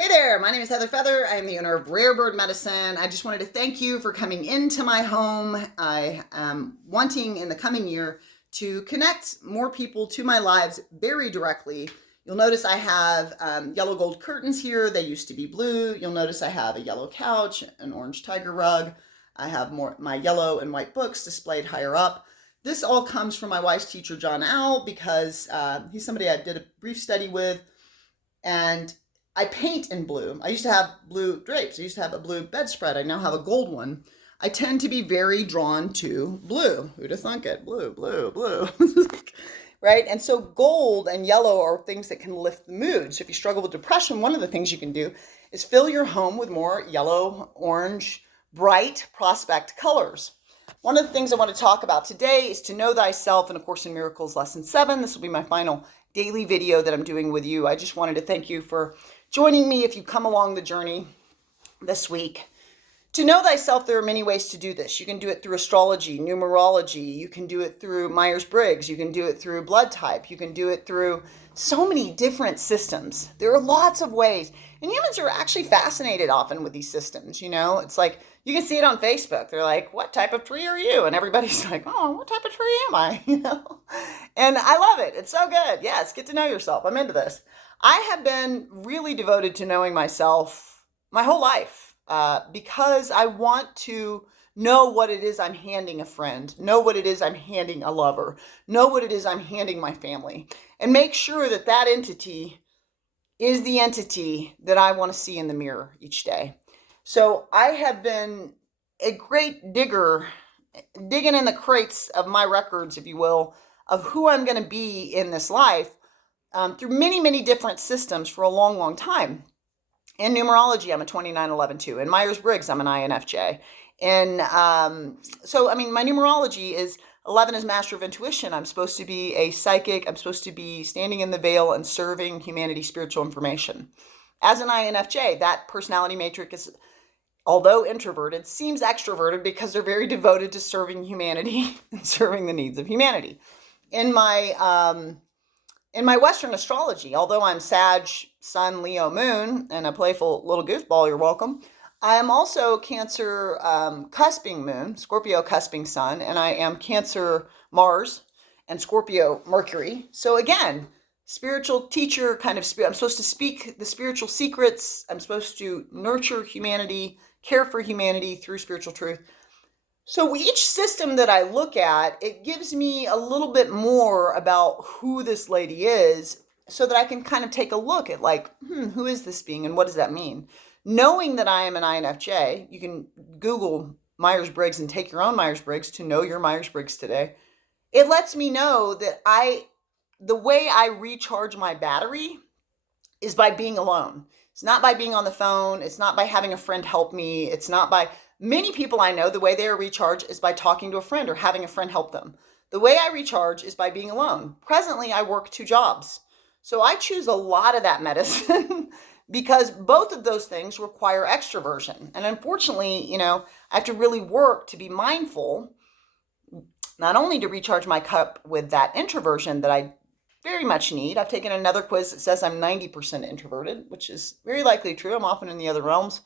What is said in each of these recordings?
Hey there, my name is Heather Feather. I am the owner of Rare Bird Medicine. I just wanted to thank you for coming into my home. I am wanting in the coming year to connect more people to my lives very directly. You'll notice I have yellow gold curtains here. They used to be blue. You'll notice I have a yellow couch, an orange tiger rug. I have my yellow and white books displayed higher up. This all comes from my wife's teacher, John Owl, because he's somebody I did a brief study with, and I paint in blue. I used to have blue drapes. I used to have a blue bedspread. I now have a gold one. I tend to be very drawn to blue. Who'd have thunk it? Blue, blue, blue. Right? And so gold and yellow are things that can lift the mood. So if you struggle with depression, one of the things you can do is fill your home with more yellow, orange, bright prospect colors. One of the things I want to talk about today is to know thyself in A Course in Miracles, Lesson 7. This will be my final daily video that I'm doing with you. I just wanted to thank you for joining me if you come along the journey this week. To know thyself, there are many ways to do this. You can do it through astrology, numerology. You can do it through Myers-Briggs. You can do it through blood type. You can do it through so many different systems. There are lots of ways. And humans are actually fascinated often with these systems. It's like you can see it on Facebook. They're like, what type of tree are you? And everybody's like, oh, what type of tree am I? And I love it. It's so good. Yes, get to know yourself. I'm into this. I have been really devoted to knowing myself my whole life because I want to know what it is I'm handing a friend, know what it is I'm handing a lover, know what it is I'm handing my family, and make sure that that entity is the entity that I want to see in the mirror each day. So I have been a great digger, digging in the crates of my records, if you will, of who I'm going to be in this life. Through many, many different systems for a long, long time. In numerology, I'm a 2911-2. In Myers-Briggs, I'm an INFJ. My numerology is 11 is master of intuition. I'm supposed to be a psychic. I'm supposed to be standing in the veil and serving humanity spiritual information. As an INFJ, that personality matrix is, although introverted, seems extroverted because they're very devoted to serving humanity and serving the needs of humanity. In my Western astrology, although I'm Sag, Sun, Leo, Moon, and a playful little goofball, you're welcome, I am also Cancer cusping Moon, Scorpio cusping Sun, and I am Cancer Mars and Scorpio Mercury. So again, spiritual teacher kind of spirit. I'm supposed to speak the spiritual secrets. I'm supposed to nurture humanity, care for humanity through spiritual truth. So each system that I look at, it gives me a little bit more about who this lady is so that I can kind of take a look at who is this being and what does that mean? Knowing that I am an INFJ, you can Google Myers-Briggs and take your own Myers-Briggs to know your Myers-Briggs today. It lets me know that the way I recharge my battery is by being alone. It's not by being on the phone. It's not by having a friend help me. It's not by... Many people I know, the way they are recharged is by talking to a friend or having a friend help them. The way I recharge is by being alone. Presently, I work 2 jobs. So I choose a lot of that medicine because both of those things require extroversion. And unfortunately, I have to really work to be mindful, not only to recharge my cup with that introversion that I very much need. I've taken another quiz that says I'm 90% introverted, which is very likely true. I'm often in the other realms.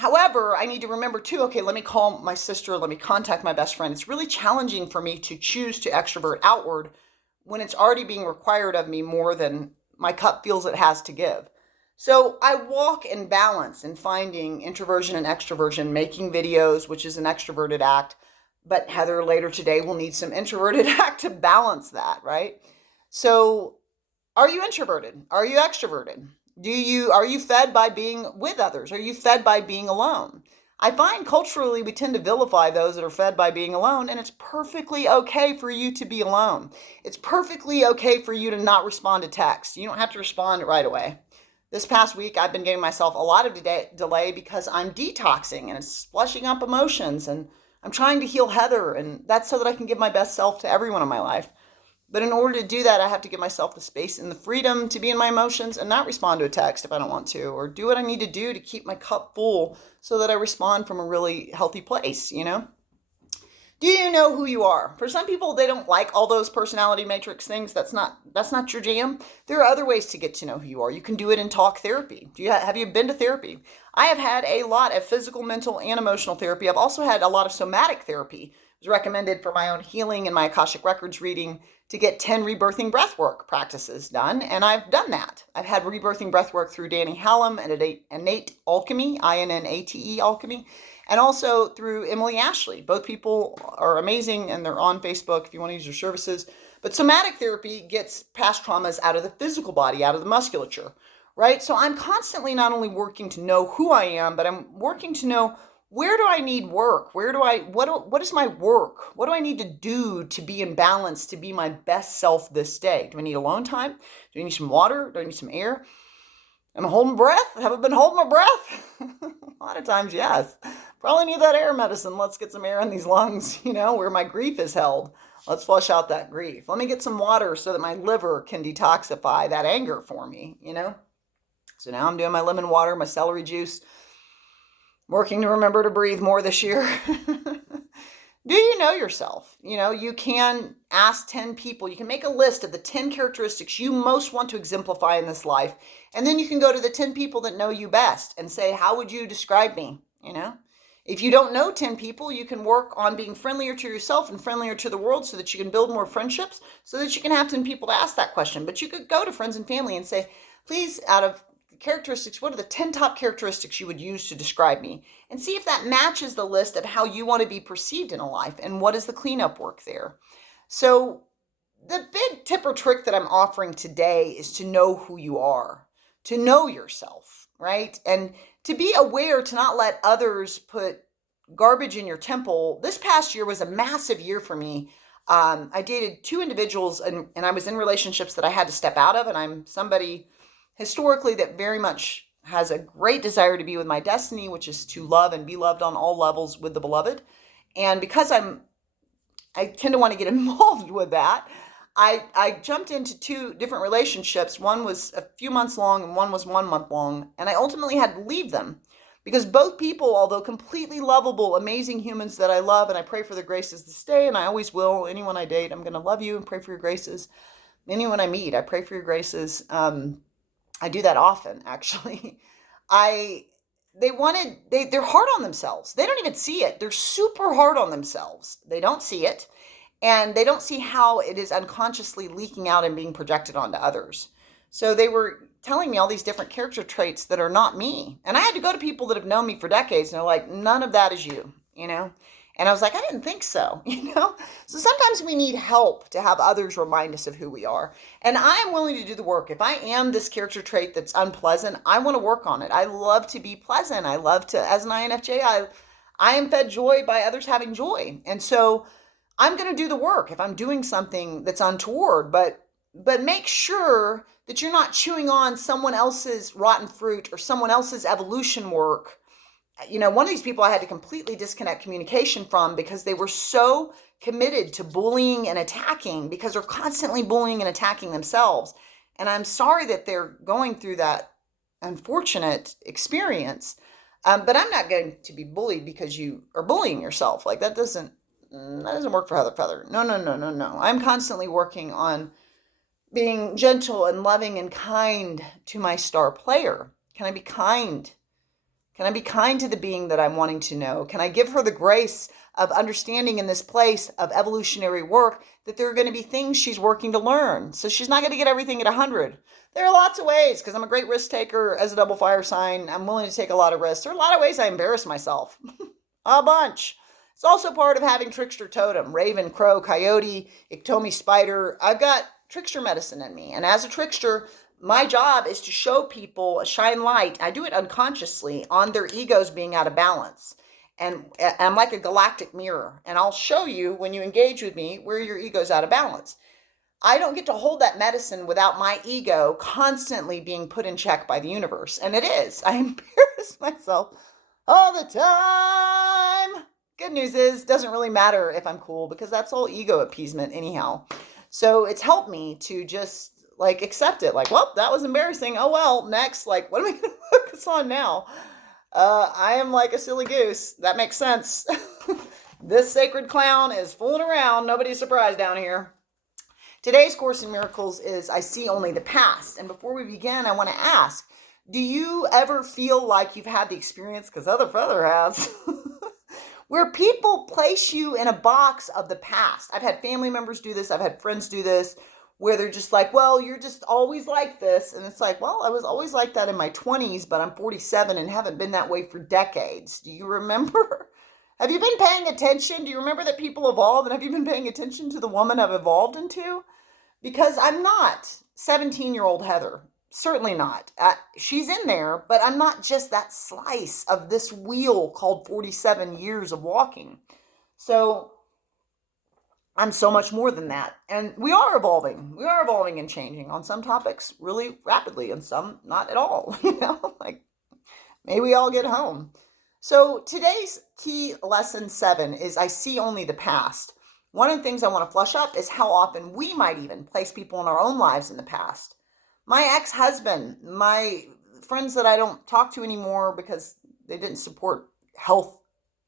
However, I need to remember too, okay, let me call my sister, let me contact my best friend. It's really challenging for me to choose to extrovert outward when it's already being required of me more than my cup feels it has to give. So I walk in balance in finding introversion and extroversion, making videos, which is an extroverted act. But Heather later today will need some introverted act to balance that, right? So are you introverted? Are you extroverted? Are you fed by being with others? Are you fed by being alone? I find culturally we tend to vilify those that are fed by being alone, and it's perfectly okay for you to be alone. It's perfectly okay for you to not respond to text. You don't have to respond right away. This past week, I've been giving myself a lot of delay because I'm detoxing and it's flushing up emotions, and I'm trying to heal Heather, and that's so that I can give my best self to everyone in my life. But in order to do that, I have to give myself the space and the freedom to be in my emotions and not respond to a text if I don't want to, or do what I need to do to keep my cup full so that I respond from a really healthy place, Do you know who you are? For some people, they don't like all those personality matrix things. That's not your jam. There are other ways to get to know who you are. You can do it in talk therapy. Have you been to therapy? I have had a lot of physical, mental, and emotional therapy. I've also had a lot of somatic therapy. It was recommended for my own healing and my Akashic Records reading to get 10 rebirthing breathwork practices done, and I've done that. I've had rebirthing breathwork through Danny Hallam and Innate Alchemy, INNATE Alchemy, and also through Emily Ashley. Both people are amazing, and they're on Facebook if you want to use their services. But somatic therapy gets past traumas out of the physical body, out of the musculature, right? So I'm constantly not only working to know who I am, but I'm working to know, where do I need work? What is my work? What do I need to do to be in balance, to be my best self this day? Do I need alone time? Do I need some water? Do I need some air? Am I holding breath? Have I been holding my breath? A lot of times, yes. Probably need that air medicine. Let's get some air in these lungs, where my grief is held. Let's flush out that grief. Let me get some water so that my liver can detoxify that anger for me, So now I'm doing my lemon water, my celery juice, working to remember to breathe more this year. Do you know yourself? You can ask 10 people. You can make a list of the 10 characteristics you most want to exemplify in this life. And then you can go to the 10 people that know you best and say, how would you describe me? If you don't know 10 people, you can work on being friendlier to yourself and friendlier to the world so that you can build more friendships, so that you can have 10 people to ask that question. But you could go to friends and family and say, please, out of characteristics, what are the 10 top characteristics you would use to describe me? And see if that matches the list of how you want to be perceived in a life, and what is the cleanup work there. So the big tip or trick that I'm offering today is to know who you are, to know yourself, right? And to be aware, to not let others put garbage in your temple. This past year was a massive year for me. I dated 2 individuals, and I was in relationships that I had to step out of, and I'm somebody historically that very much has a great desire to be with my destiny, which is to love and be loved on all levels with the beloved. And because I tend to want to get involved with that, I jumped into 2 different relationships. One was a few months long and one was 1 month long. And I ultimately had to leave them because both people, although completely lovable, amazing humans that I love, and I pray for their graces to stay, and I always will. Anyone I date, I'm going to love you and pray for your graces. Anyone I meet, I pray for your graces. I do that often, actually. They're hard on themselves. They don't even see it. They're super hard on themselves. They don't see it, and they don't see how it is unconsciously leaking out and being projected onto others. So they were telling me all these different character traits that are not me. And I had to go to people that have known me for decades, and they're like, none of that is you, And I was like, I didn't think so, So sometimes we need help to have others remind us of who we are. And I am willing to do the work. If I am this character trait that's unpleasant, I want to work on it. I love to be pleasant. I love to, as an INFJ, I am fed joy by others having joy. And so I'm going to do the work if I'm doing something that's untoward, but make sure that you're not chewing on someone else's rotten fruit or someone else's evolution work. One of these people I had to completely disconnect communication from because they were so committed to bullying and attacking, because they're constantly bullying and attacking themselves. And I'm sorry that they're going through that unfortunate experience. But I'm not going to be bullied because you are bullying yourself. Like that doesn't work for Heather Feather. No. I'm constantly working on being gentle and loving and kind to my star player. Can I be kind? Can I be kind to the being that I'm wanting to know? Can I give her the grace of understanding in this place of evolutionary work that there are going to be things she's working to learn? So she's not going to get everything at 100. There are lots of ways, because I'm a great risk taker as a double fire sign. I'm willing to take a lot of risks. There are a lot of ways I embarrass myself. A bunch. It's also part of having trickster totem, raven, crow, coyote, iktomi, spider. I've got trickster medicine in me. And as a trickster, my job is to show people, shine light. I do it unconsciously on their egos being out of balance. And I'm like a galactic mirror. And I'll show you when you engage with me where your ego's out of balance. I don't get to hold that medicine without my ego constantly being put in check by the universe. And it is. I embarrass myself all the time. Good news is, it doesn't really matter if I'm cool, because that's all ego appeasement anyhow. So it's helped me to just accept it. Well, that was embarrassing. Oh, well, next, what am I going to focus on now? I am like a silly goose. That makes sense. This sacred clown is fooling around. Nobody's surprised down here. Today's Course in Miracles is I See Only the Past. And before we begin, I want to ask, do you ever feel like you've had the experience, because Other Feather has, where people place you in a box of the past? I've had family members do this. I've had friends do this, where they're just like, well, you're just always like this. And it's like, well, I was always like that in my 20s, but I'm 47 and haven't been that way for decades. Do you remember? Have you been paying attention? Do you remember that people evolve? And have you been paying attention to the woman I've evolved into? Because I'm not 17-year-old Heather. Certainly not. She's in there, but I'm not just that slice of this wheel called 47 years of walking. So I'm so much more than that. And we are evolving. We are evolving and changing on some topics really rapidly and some not at all. Like may we all get home. So today's key lesson 7 is I see only the past. One of the things I want to flush up is how often we might even place people in our own lives in the past. My ex-husband, my friends that I don't talk to anymore because they didn't support health,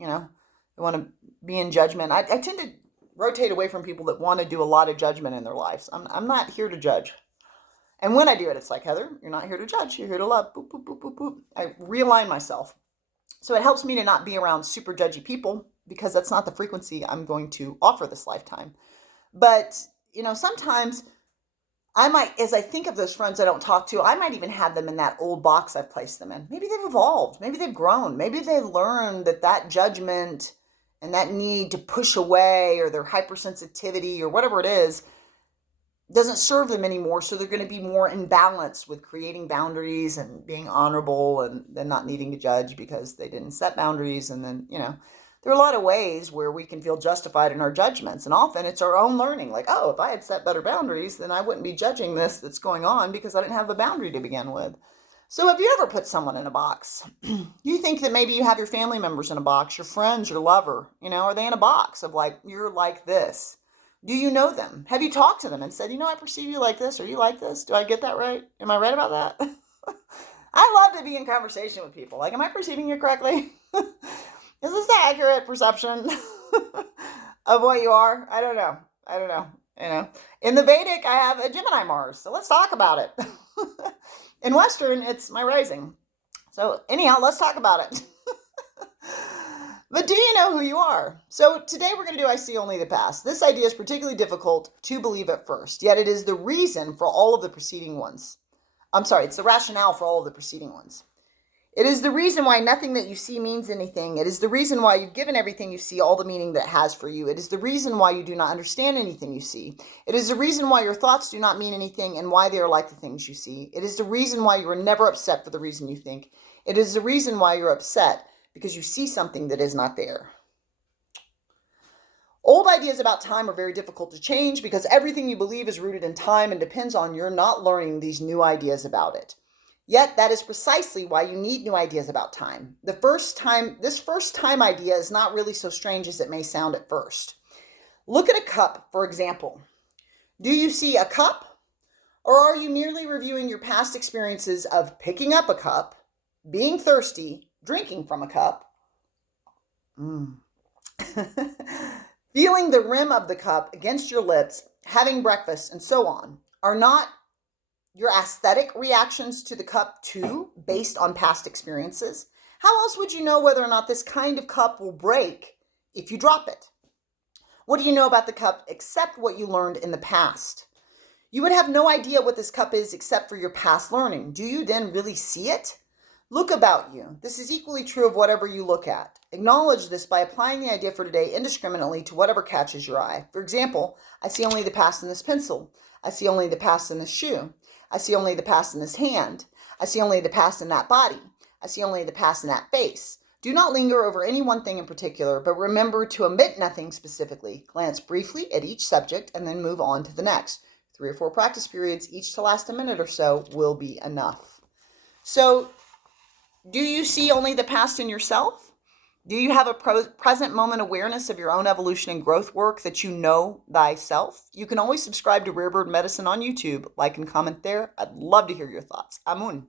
they want to be in judgment. I tend to rotate away from people that want to do a lot of judgment in their lives. I'm not here to judge. And when I do it, it's like, Heather, you're not here to judge. You're here to love. Boop, boop, boop, boop, boop. I realign myself. So it helps me to not be around super judgy people because that's not the frequency I'm going to offer this lifetime. But, sometimes I might, as I think of those friends I don't talk to, I might even have them in that old box I've placed them in. Maybe they've evolved. Maybe they've grown. Maybe they learned that judgment and that need to push away or their hypersensitivity or whatever it is doesn't serve them anymore. So they're going to be more in balance with creating boundaries and being honorable and then not needing to judge because they didn't set boundaries. And then, there are a lot of ways where we can feel justified in our judgments. And often it's our own learning. Like, oh, if I had set better boundaries, then I wouldn't be judging this that's going on because I didn't have a boundary to begin with. So have you ever put someone in a box? You think that maybe you have your family members in a box, your friends, your lover, are they in a box of like, you're like this? Do you know them? Have you talked to them and said, I perceive you like this? Are you like this? Do I get that right? Am I right about that? I love to be in conversation with people. Like, am I perceiving you correctly? Is this the accurate perception of what you are? I don't know. In the Vedic, I have a Gemini Mars. So let's talk about it. In Western, it's my rising. So anyhow, let's talk about it. But do you know who you are? So today we're going to do I See Only the Past. This idea is particularly difficult to believe at first, yet it is the reason for all of the preceding ones. It's the rationale for all of the preceding ones. It is the reason why nothing that you see means anything. It is the reason why you've given everything you see all the meaning that it has for you. It is the reason why you do not understand anything you see. It is the reason why your thoughts do not mean anything and why they are like the things you see. It is the reason why you are never upset for the reason you think. It is the reason why you're upset because you see something that is not there. Old ideas about time are very difficult to change because everything you believe is rooted in time and depends on your not learning these new ideas about it. Yet that is precisely why you need new ideas about time. This first time idea is not really so strange as it may sound at first. Look at a cup, for example. Do you see a cup? Or are you merely reviewing your past experiences of picking up a cup, being thirsty, drinking from a cup, feeling the rim of the cup against your lips, having breakfast, and so on, are not your aesthetic reactions to the cup too, based on past experiences? How else would you know whether or not this kind of cup will break if you drop it? What do you know about the cup except what you learned in the past? You would have no idea what this cup is except for your past learning. Do you then really see it? Look about you. This is equally true of whatever you look at. Acknowledge this by applying the idea for today indiscriminately to whatever catches your eye. For example, I see only the past in this pencil. I see only the past in this shoe. I see only the past in this hand. I see only the past in that body. I see only the past in that face. Do not linger over any one thing in particular, but remember to omit nothing specifically. Glance briefly at each subject and then move on to the next. 3 or 4 practice periods, each to last a minute or so, will be enough. So, do you see only the past in yourself? Do you have a present moment awareness of your own evolution and growth work that you know thyself? You can always subscribe to Rare Bird Medicine on YouTube. Like and comment there. I'd love to hear your thoughts. Amun.